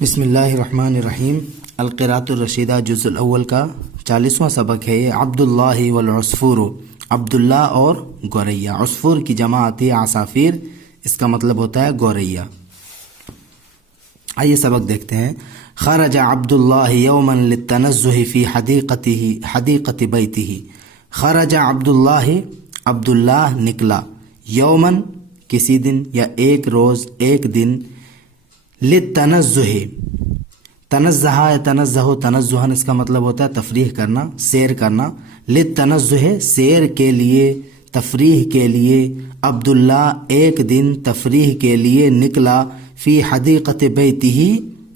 بسم اللہ الرحمن الرحیم۔ القراءۃ الرشیدہ جزء الاول کا 40واں سبق ہے یہ عبداللہ والعصفور، عبداللہ اور گوریا۔ عصفور کی جمع آتی ہے عصافیر، اس کا مطلب ہوتا ہے گوریا۔ آئیے سبق دیکھتے ہیں۔ خرج عبداللہ یوما للتنزہ فی حدیقۃ بیتہ۔ خرج عبداللہ، عبداللہ نکلا، یومن کسی دن یا ایک روز، ایک دن، للتنزہ، تنزہ تنزہ تنزہن اس کا مطلب ہوتا ہے تفریح کرنا، سیر کرنا۔ للتنزہ سیر کے لیے، تفریح کے لیے، عبداللہ ایک دن تفریح کے لیے نکلا، فی حدیقۃ بیتہ۔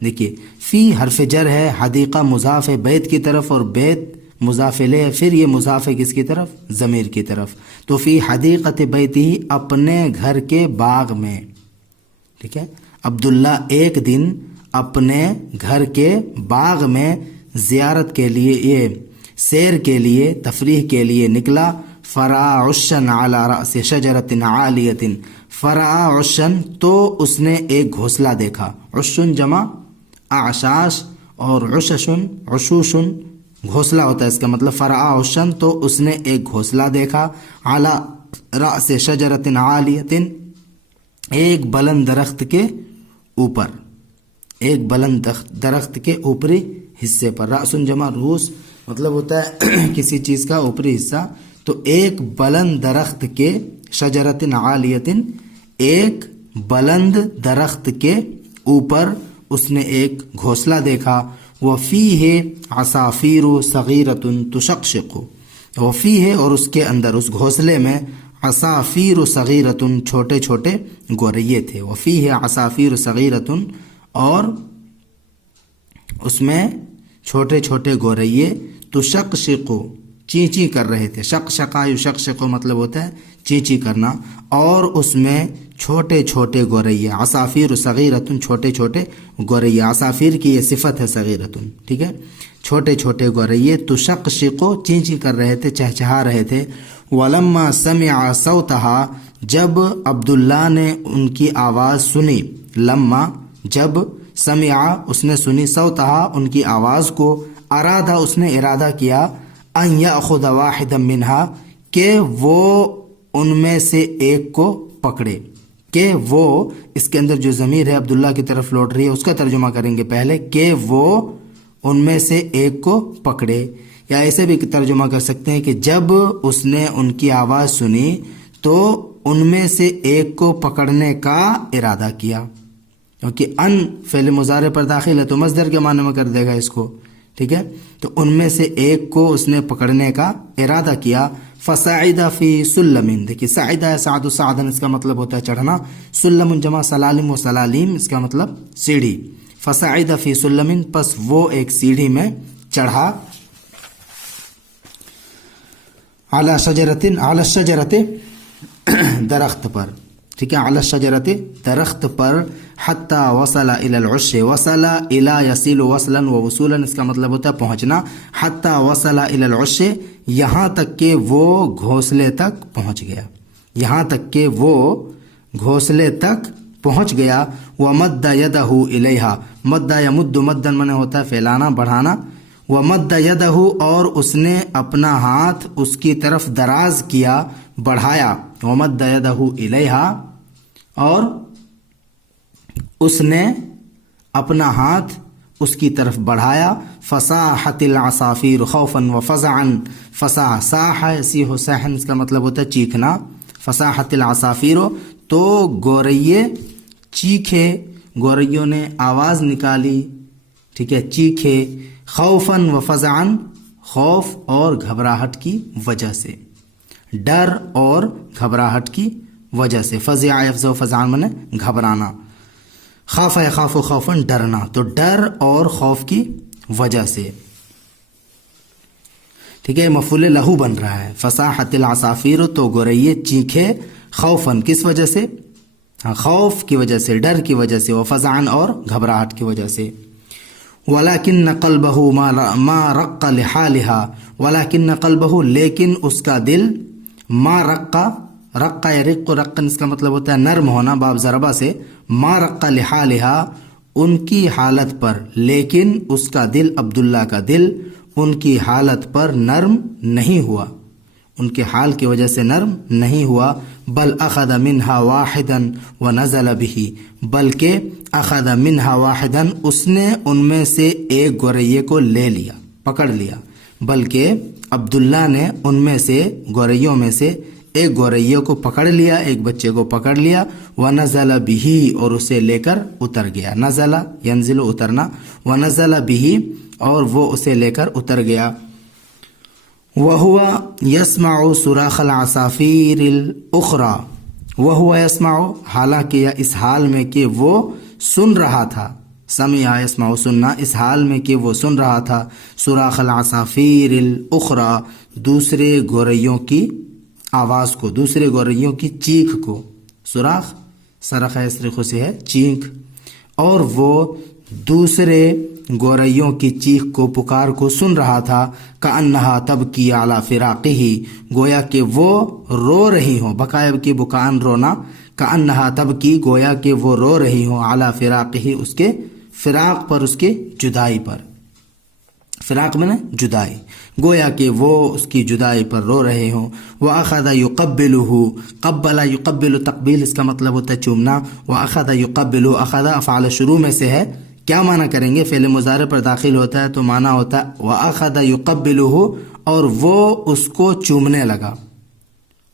دیکھیے فی حرف جر ہے، حدیقہ مضاف ہے بیت کی طرف، اور بیت مضاف الیہ، پھر یہ مضاف ہے کس کی طرف؟ ضمیر کی طرف۔ تو فی حدیقۃ بیتہ اپنے گھر کے باغ میں، ٹھیک ہے۔ عبداللہ ایک دن اپنے گھر کے باغ میں زیارت کے لیے، یہ سیر کے لیے، تفریح کے لیے نکلا۔ فرأى عشا على رأس شجرۃ عالیۃ، فرأى عشا تو اس نے ایک گھونسلہ دیکھا۔ عشن جمع اعشاش، اور عششن عشوشن گھونسلہ ہوتا ہے، اس کا مطلب فرأى عشا تو اس نے ایک گھونسلہ دیکھا، على رأس شجرۃ عالیۃ ایک بلند درخت کے اوپر، ایک بلند درخت کے اوپری حصے پر۔ رأسن جمع رؤوس مطلب ہوتا ہے کسی چیز کا اوپری حصہ، تو ایک بلند درخت کے، شجرۃ عالیۃ ایک بلند درخت کے اوپر اس نے ایک گھونسلہ دیکھا۔ وفیہ عصافیر صغیرۃ تشقشق، وفیہ اور اس کے اندر، اس گھونسلے میں، عصافیر صغیرۃ چھوٹے چھوٹے گوریے تھے۔ وفیہ عصافیر صغیرۃ اور اس میں چھوٹے چھوٹے گوریے، تشقشق چینچی کر رہے تھے۔ شقشقا یشقشق مطلب ہوتا ہے چینچی کرنا، اور اس میں چھوٹے چھوٹے گوریے، عصافیر صغیرۃ چھوٹے چھوٹے گوریے، عصافیر کی یہ صفت ہے صغیرۃ، ٹھیک ہے، چھوٹے چھوٹے گوریے، تشقشق چینچی کر رہے تھے، چہچہا رہے تھے۔ ولما سمع صوتها جب عبداللہ نے ان کی آواز سنی، لما جب، سمع اس نے سنی، صوتها ان کی آواز کو، ارادہ اس نے ارادہ کیا، ان یاخذ واحدا منها کہ وہ ان میں سے ایک کو پکڑے، کہ وہ، اس کے اندر جو ضمیر ہے عبداللہ کی طرف لوٹ رہی ہے، اس کا ترجمہ کریں گے پہلے، کہ وہ ان میں سے ایک کو پکڑے، یا ایسے بھی ترجمہ کر سکتے ہیں کہ جب اس نے ان کی آواز سنی تو ان میں سے ایک کو پکڑنے کا ارادہ کیا، کیونکہ ان فعل مضارع پر داخل ہے تو مصدر کے معنی میں کر دے گا اس کو، ٹھیک ہے۔ تو ان میں سے ایک کو اس نے پکڑنے کا ارادہ کیا۔ فصعد فی سلم، دیکھیے صعد صعد صعدا اس کا مطلب ہوتا ہے چڑھنا، سلم جمع سلالم و سلالیم اس کا مطلب سیڑھی۔ فصعد فی سلم پس وہ ایک سیڑھی میں چڑھا، علی شجرۃ، علی الشجرۃ درخت پر، ٹھیک ہے، علی الشجرۃ درخت پر، حتی وصل الی العش، وصل الی یصل وصلا ووصولا اس کا مطلب ہوتا ہے پہنچنا، حتی وصل الی العش یہاں تک کہ وہ گھونسلے تک پہنچ گیا، یہاں تک کہ وہ گھونسلے تک پہنچ گیا۔ ومد یدہ الیہا، مد یمد مدن معنی ہوتا ہے پھیلانا، بڑھانا۔ ومد یدہ اور اس نے اپنا ہاتھ اس کی طرف دراز کیا، بڑھایا۔ ومد یدہ الیہا اور اس نے اپنا ہاتھ اس کی طرف بڑھایا۔ فصاحت العصافیر خوفا وفزعا، فصاح صاح سیح صحن اس کا مطلب ہوتا ہے چیخنا۔ فصاحت العصافیر تو گوریے چیخے، گوریوں نے آواز نکالی، ٹھیک ہے، چیخے، خوفا وفزعا خوف اور گھبراہٹ کی وجہ سے، ڈر اور گھبراہٹ کی وجہ سے۔ فزع یفزع فزعا معنی گھبرانا، خاف یخاف خوفا ڈرنا، تو ڈر اور خوف کی وجہ سے، ٹھیک ہے، مفعول لہو بن رہا ہے۔ فصاحت العصافیر تو گوریے چیخے، خوفا کس وجہ سے؟ خوف کی وجہ سے، ڈر کی وجہ سے، وفزعا اور گھبراہٹ کی وجہ سے۔ وَلَكِنَّ قَلْبَهُ مَا رَقَّ لِحَالِهَا، وَلَكِنَّ قَلْبَهُ لیکن اس کا دل، ما رقّ، رقّ یرق، رقّن اس کا مطلب ہوتا ہے نرم ہونا، باب ضربہ سے، ما رقّ لحالها ان کی حالت پر، لیکن اس کا دل، عبداللہ کا دل ان کی حالت پر نرم نہیں ہوا، ان کے حال کی وجہ سے نرم نہیں ہوا. بل اخذ منہا واحدا ونزل به، بلکہ اخذ منہا واحدا، اس نے ان میں سے ایک گوریے کو لے لیا، پکڑ لیا. بلکہ عبداللہ نے ان میں سے، گوریوں میں سے ایک گوریے کو پکڑ لیا، ایک بچے کو پکڑ لیا. ونزل به، اور اسے لے کر اتر گیا. نزل ینزل اترنا، ونزل به، اور وہ اسے لے کر اتر گیا. وَهُوَ يَسْمَعُ صُرَاخَ الْعَصَافِيرِ الْأُخْرَى، وَهُوَ يَسْمَعُ، حالانکہ اس حال میں کہ وہ سن رہا تھا، سمع يسمع سننا، اس حال میں کہ وہ سن رہا تھا، صراخ العصافیر الأخرى، دوسرے گوریوں کی آواز کو، دوسرے گوریوں کی چیخ کو. صراخ صرخ یصرخ سے ہے چیخ، اور وہ دوسرے گوریوں کی چیخ کو، پکار کو سن رہا تھا. کأنها تبکی علی فراقہ، گویا کہ وہ رو رہی ہوں، بقائے کی بکان رونا، کأنها تبکی، گویا کہ وہ رو رہی ہوں، علی فراقہ، اس کے فراق پر، اس کے جدائی پر. فراق میں جدائی، گویا کہ وہ اس کی جدائی پر رو رہے ہوں. وَأَخَذَ يُقَبِّلُهُ، قبل يقبل، تقبیل اس کا مطلب ہوتا ہے چومنا. وَأَخَذَ يُقبِّلُ، اخذ افعال شروع میں سے ہے. کیا معنی کریں گے؟ فعل مضارع پر داخل ہوتا ہے تو معنی ہوتا ہے وَأَخَذَ يُقَبِّلُهُ، اور وہ اس کو چومنے لگا،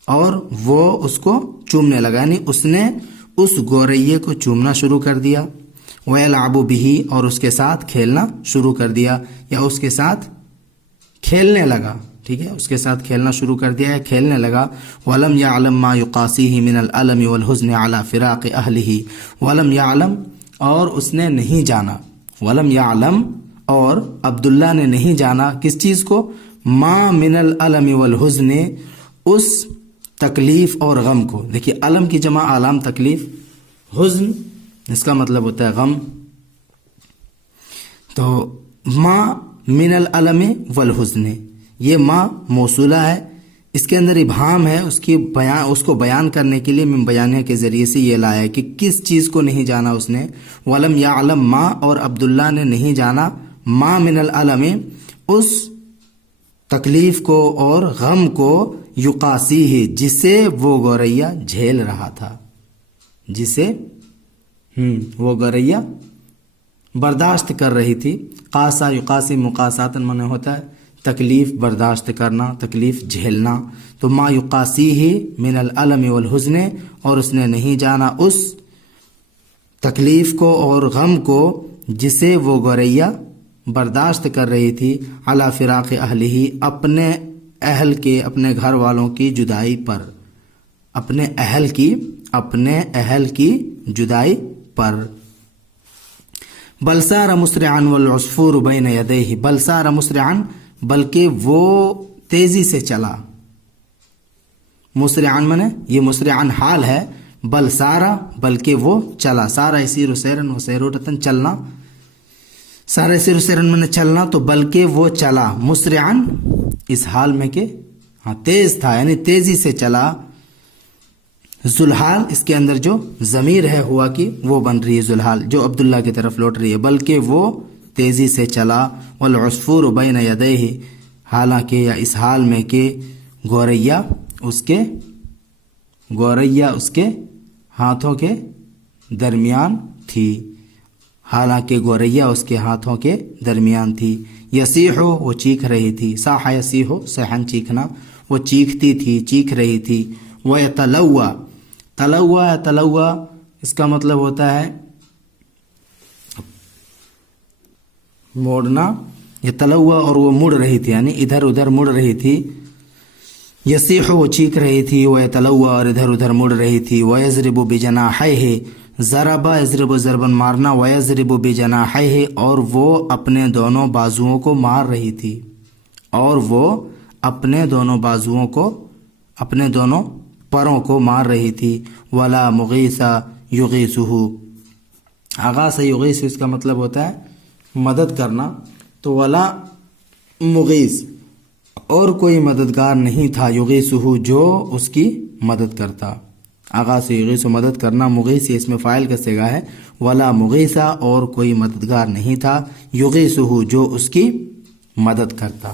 اور وہ اس کو چومنے لگا، یعنی اس نے اس گوریے کو چومنا شروع کر دیا. وَيَلْعَبُ بِهِ، اور اس کے ساتھ کھیلنا شروع کر دیا، یا اس کے ساتھ کھیلنے لگا. ٹھیک ہے، اس کے ساتھ کھیلنا شروع کر دیا ہے، کھیلنے لگا. وَلَمْ يَعْلَمْ مَا يُقَاسِيهِ مِنَ الْأَلَمِ وَالْحُزْنِ عَلَى فِرَاقِ أَهْلِهِ. وَلَمْ يَعْلَمْ، اور اس نے نہیں جانا، وَلَمْ يَعْلَمْ، اور عبداللہ نے نہیں جانا کس چیز کو؟ مَا مِنَ الْأَلَمِ وَالْحُزْنِ، اس تکلیف اور غم کو. دیکھیے علم کی جمع آلام، تکلیف، حزن اس کا مطلب ہوتا ہے غم. تو ما من العلم والحزن، یہ ما موصولہ ہے، اس کے اندر ابہام ہے، اس کو بیان کرنے کے لیے من بیانیہ کے ذریعے سے یہ لایا ہے کہ کس چیز کو نہیں جانا اس نے. ولم یعلم ما، اور عبداللہ نے نہیں جانا ما من العلم، اس تکلیف کو اور غم کو، یقاسیہ، جسے وہ گوریا جھیل رہا تھا، جسے وہ گوریا برداشت کر رہی تھی. قاسا یقاسی مقاساتن معنی ہوتا ہے تکلیف برداشت کرنا، تکلیف جھیلنا. تو ما یقاسیہ من العلم والحزن، اور اس نے نہیں جانا اس تکلیف کو اور غم کو جسے وہ گوریا برداشت کر رہی تھی. علی فراق اہلہ، اپنے اہل کے، اپنے گھر والوں کی جدائی پر، اپنے اہل کی جدائی پر. بل سار مسرعا والعصفور بین یدیہ، بل سار مسرعا، بلکہ وہ تیزی سے چلا. مسرعا منے یہ مسرعا حال ہے، بل سارا، بلکہ وہ چلا. سارا یسیر سیرا وسیرورۃ، چلنا، سارا یسیر سیرا منے چلنا، تو بلکہ وہ چلا مسرعا، اس حال میں کہ تیز تھا، یعنی تیزی سے چلا. ذوالحال اس کے اندر جو ضمیر ہے ہوا کی وہ بن رہی ہے ذوالحال، جو عبداللہ کی طرف لوٹ رہی ہے. بلکہ وہ تیزی سے چلا. والعصفور بین یدیہ، حالانکہ یا اس حال میں کہ گوریا اس کے ہاتھوں کے درمیان تھی، حالانکہ گوریا اس کے ہاتھوں کے درمیان تھی. یصیح، وہ چیخ رہی تھی. صاح یصیح، صحن چیخنا، وہ چیختی تھی، چیخ رہی تھی. وَيَتَلَوَّى، تلوا اس کا مطلب ہوتا ہے موڑنا. یہ تلوا، اور وہ مڑ رہی تھی، یعنی ادھر ادھر مڑ رہی تھی. یصیح، وہ چیخ رہی تھی. وَيَتَلَوَّى، اور ادھر ادھر مڑ رہی تھی. وَيَضْرِبُ بِجَنَاحَيْهِ، ضربہ یضرب ضرباً مارنا. وَيَضْرِبُ بِجَنَاحَيْهِ، اور وہ اپنے دونوں بازوؤں کو مار رہی تھی، اور وہ اپنے دونوں بازوؤں کو، اپنے دونوں پروں کو مار رہی تھی. ولا مغیث یغیثہ، آغاز یغیث اس کا مطلب ہوتا ہے مدد کرنا. تو ولا مغیث، اور کوئی مددگار نہیں تھا، یغیثہ، جو اس کی مدد کرتا. آغاز یغیث مدد کرنا، مغیث اس میں فاعل کا صیغہ ہے. ولا مغیثہ اور کوئی مددگار نہیں تھا، یغیثہ جو اس کی مدد کرتا۔